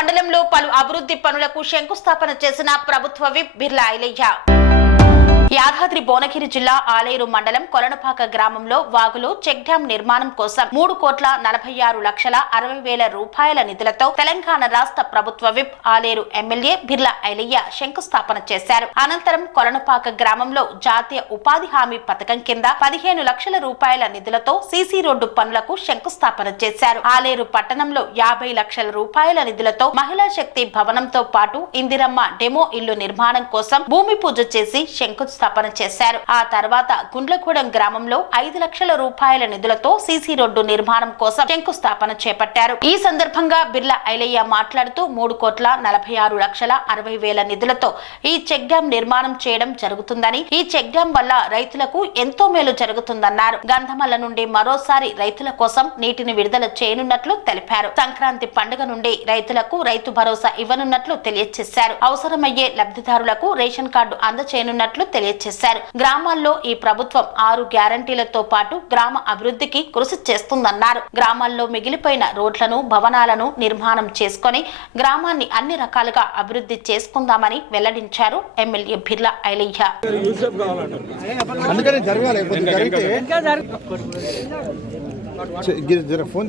మండలంలో పలు అభివృద్ధి పనులకు శంకుస్థాపన చేసిన ప్రభుత్వ విప్ బిర్లా ఐలయ్య. యాదాద్రి భువనగిరి జిల్లా ఆలేరు మండలం కొలనపాక గ్రామంలో వాగులో చెక్ డ్యాం నిర్మాణం కోసం మూడు కోట్ల నలభై ఆరు లక్షల అరవై వేల రూపాయల నిధులతో తెలంగాణ రాష్ట్ర ప్రభుత్వ విప్ ఆలేరు ఎమ్మెల్యే బిర్లా ఐలయ్య శంకుస్థాపన చేశారు. అనంతరం కొలనపాక గ్రామంలో జాతీయ ఉపాధి హామీ పథకం కింద పదిహేను లక్షల రూపాయల నిధులతో సీసీ రోడ్డు పనులకు శంకుస్థాపన చేశారు. ఆలేరు పట్టణంలో యాభై లక్షల రూపాయల నిధులతో మహిళా శక్తి భవనంతో పాటు ఇందిరమ్మ డెమో ఇల్లు నిర్మాణం కోసం భూమి పూజ చేసి శంకుస్థాపన చేశారు. ఆ తర్వాత గుండ్లగూడెం గ్రామంలో ఐదు లక్షల రూపాయల నిధులతో సీసీ రోడ్డు నిర్మాణం కోసం శంకుస్థాపన చేపట్టారు. ఈ సందర్భంగా బిర్లా ఐలయ్య మాట్లాడుతూ మూడు కోట్ల నలభై ఆరు లక్షల అరవై వేల నిధులతో ఈ చెక్ డ్యాం నిర్మాణం చేయడం జరుగుతుందని ఈ చెక్ డ్యాం వల్ల రైతులకు ఎంతో మేలు జరుగుతుందన్నారు. గంధమల్ల నుండి మరోసారి రైతుల కోసం నీటిని విడుదల చేయనున్నట్లు తెలిపారు. సంక్రాంతి పండుగ నుండి రైతులకు రైతు భరోసా ఇవ్వనున్నట్లు తెలియజేశారు. అవసరమయ్యే లబ్ధిదారులకు రేషన్ కార్డు అందచేయనున్నట్లు తెలియజేశారు గ్రామాల్లో ఈ ప్రభుత్వం ఆరు గ్యారంటీలతో పాటు గ్రామ అభివృద్ధికి కృషి చేస్తుందన్నారు. గ్రామాల్లో మిగిలిపోయిన రోడ్లను భవనాలను నిర్మాణం చేసుకొని గ్రామాన్ని అన్ని రకాలుగా అభివృద్ధి చేసుకుందామని వెల్లడించారు ఎమ్మెల్యే బిర్లా ఐలయ్య. ఫోన్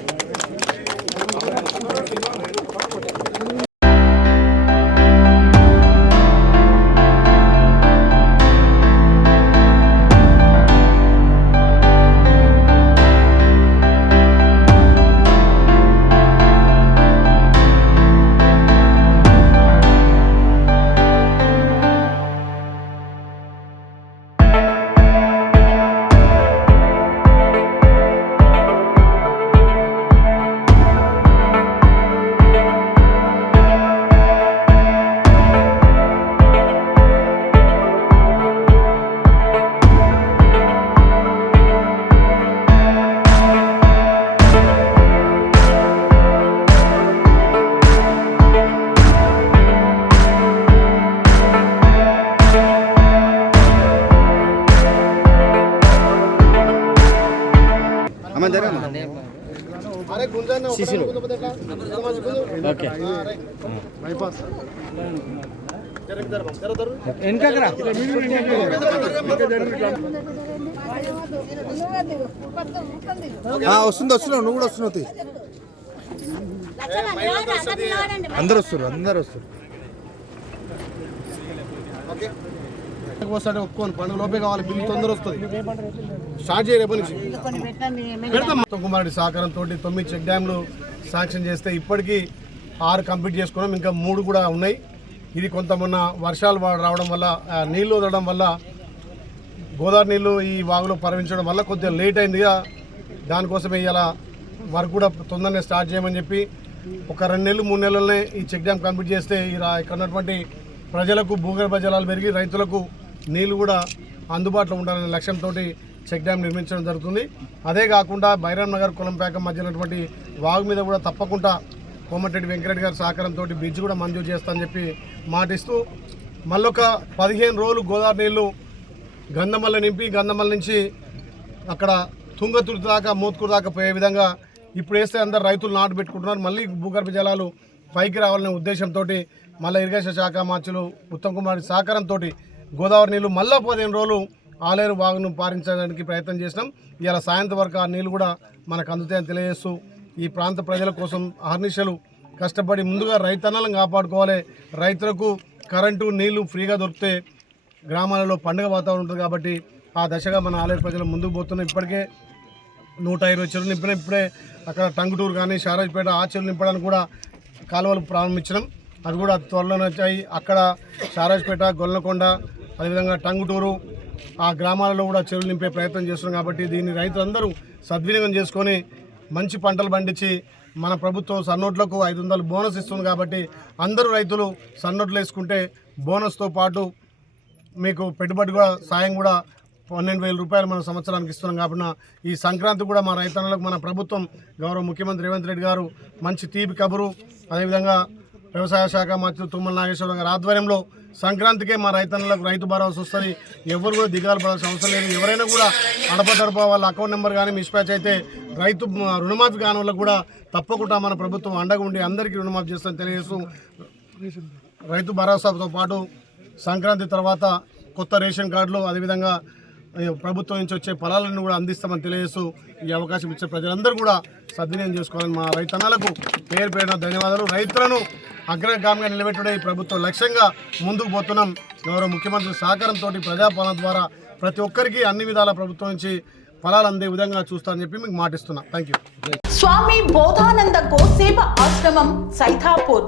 సీసీలో ఓకే. బైపాస్. వెనకరా వస్తుంది వస్తున్నావు. నువ్వు కూడా వస్తున్నావు. అందరు వస్తారు అందరు వస్తారు వస్తాడే ఒప్పుకోను. పండుగ లోపే కావాలి బిల్లు తొందర వస్తుంది. స్టార్ట్ చేయ ఎప్పటి నుంచి. పెడతాం. ఉత్తమ్ సహకారంతో తొమ్మిది చెక్ డ్యామ్లు శాంక్షన్ చేస్తే ఇప్పటికీ ఆరు కంప్లీట్ చేసుకున్నాం. ఇంకా మూడు కూడా ఉన్నాయి. ఇది కొంత మొన్న వర్షాలు రావడం వల్ల నీళ్ళు వదలడం వల్ల గోదావరి నీళ్ళు ఈ వాగులో పరవించడం వల్ల కొద్దిగా లేట్ అయిందిగా దానికోసమే ఇలా వర్క్ కూడా తొందరనే స్టార్ట్ చేయమని చెప్పి ఒక రెండు నెలలు మూడు నెలలనే ఈ చెక్ డ్యామ్ కంప్లీట్ చేస్తే ఈ ఇక్కడ ఉన్నటువంటి ప్రజలకు భూగర్భ జలాలు పెరిగి రైతులకు నీళ్ళు కూడా అందుబాటులో ఉండాలనే లక్ష్యంతో చెక్ డ్యామ్ నిర్మించడం జరుగుతుంది. అదే కాకుండా బైరామ్ నగర్ కులంపేక మధ్య ఉన్నటువంటి వాగు మీద కూడా తప్పకుండా కోమటిరెడ్డి వెంకరెడ్డి గారి సహకారంతో బ్రిడ్జ్ కూడా మంజూరు చేస్తానని చెప్పి మాటిస్తూ మళ్ళొక పదిహేను రోజులు గోదావరి నీళ్ళు గంధమల్ల నింపి గంధమల్ల నుంచి అక్కడ తుంగతుర్తి దాకా మోత్కూరు దాకా పోయే విధంగా ఇప్పుడు వేస్తే అందరు రైతులు నాటు పెట్టుకుంటున్నారు. మళ్ళీ భూగర్భ జలాలు పైకి రావాలనే ఉద్దేశంతో మళ్ళీ ఇరిగేషన్ శాఖ మార్చులు ఉత్తమ్ కుమార్ సహకారంతో గోదావరి నీళ్ళు మళ్ళా పదిహేను రోజులు ఆలేరు బాగును పారించడానికి ప్రయత్నం చేసినాం. ఇలా సాయంత్రం వరకు ఆ నీళ్ళు కూడా మనకు అందుతాయని తెలియజేస్తూ ఈ ప్రాంత ప్రజల కోసం అహర్నిశలు కష్టపడి ముందుగా రైతన్నలను కాపాడుకోవాలి. రైతులకు కరెంటు నీళ్ళు ఫ్రీగా దొరికితే గ్రామాలలో పండుగ వాతావరణం ఉంటుంది కాబట్టి ఆ దశగా మన ఆలయ ప్రజలు ముందుకు పోతున్నాం. ఇప్పటికే నూట ఇరవై చెరువులు నింపిన. ఇప్పుడే అక్కడ టంగుటూరు కానీ షారాజ్పేట ఆ చెరువులు నింపడానికి కూడా కాలువలు ప్రారంభించడం అవి కూడా త్వరలో త్వరలోనే వచ్చాయి. అక్కడ షారాజ్పేట గొల్లకొండ అదేవిధంగా టంగుటూరు ఆ గ్రామాలలో కూడా చెరువులు నింపే ప్రయత్నం చేస్తున్నాం కాబట్టి దీన్ని రైతులందరూ సద్వినియోగం చేసుకొని మంచి పంటలు పండించి మన ప్రభుత్వం సన్నోట్లకు ఐదు వందలు బోనస్ ఇస్తుంది కాబట్టి అందరూ రైతులు సన్నోట్లు వేసుకుంటే బోనస్తో పాటు మీకు పెట్టుబడి కూడా సాయం కూడా పన్నెండు వేల రూపాయలు మన సంవత్సరానికి ఇస్తున్నాం కాబట్టి ఈ సంక్రాంతి కూడా మా రైతన్నలకు మన ప్రభుత్వం గౌరవ ముఖ్యమంత్రి రేవంత్ రెడ్డి గారు మంచి తీపి కబురు అదేవిధంగా వ్యవసాయ శాఖ మంత్రి తుమ్మల నాగేశ్వరరావు గారి ఆధ్వర్యంలో సంక్రాంతికే మా రైతన్నలకు రైతు భరోసా వస్తుంది. ఎవరు కూడా దిగాలు పడాల్సిన అవసరం లేదు. ఎవరైనా కూడా అడపదడప వాళ్ళ అకౌంట్ నెంబర్ కానీ మిస్పాచ్ అయితే రైతు రుణమాఫీ కాని వాళ్ళకు కూడా తప్పకుండా మన ప్రభుత్వం అండగా ఉండి అందరికీ రుణమాఫీ చేస్తుందని తెలియజేస్తూ రైతు భరోసాతో పాటు సంక్రాంతి తర్వాత కొత్త రేషన్ కార్డులు అదేవిధంగా ప్రభుత్వం నుంచి వచ్చే ఫలాలను కూడా అందిస్తామని తెలియజేస్తూ ఈ అవకాశం ఇచ్చే ప్రజలందరూ కూడా సద్వినియోగం చేసుకోవాలని మా రైతన్నలకు పేరు పేరున ధన్యవాదాలు. రైతులను అగ్రగామిగా నిలబెట్టడే ఈ ప్రభుత్వం లక్ష్యంగా ముందుకు పోతున్నాం. గౌరవ ముఖ్యమంత్రి సహకారంతో ప్రజాపాలన ద్వారా ప్రతి ఒక్కరికి అన్ని విధాల ప్రభుత్వం నుంచి ఫలాలు అందే విధంగా చూస్తానని చెప్పి మీకు మాటిస్తున్నా. Thank you Swami Bodhananda Goseva Ashramam Saithapur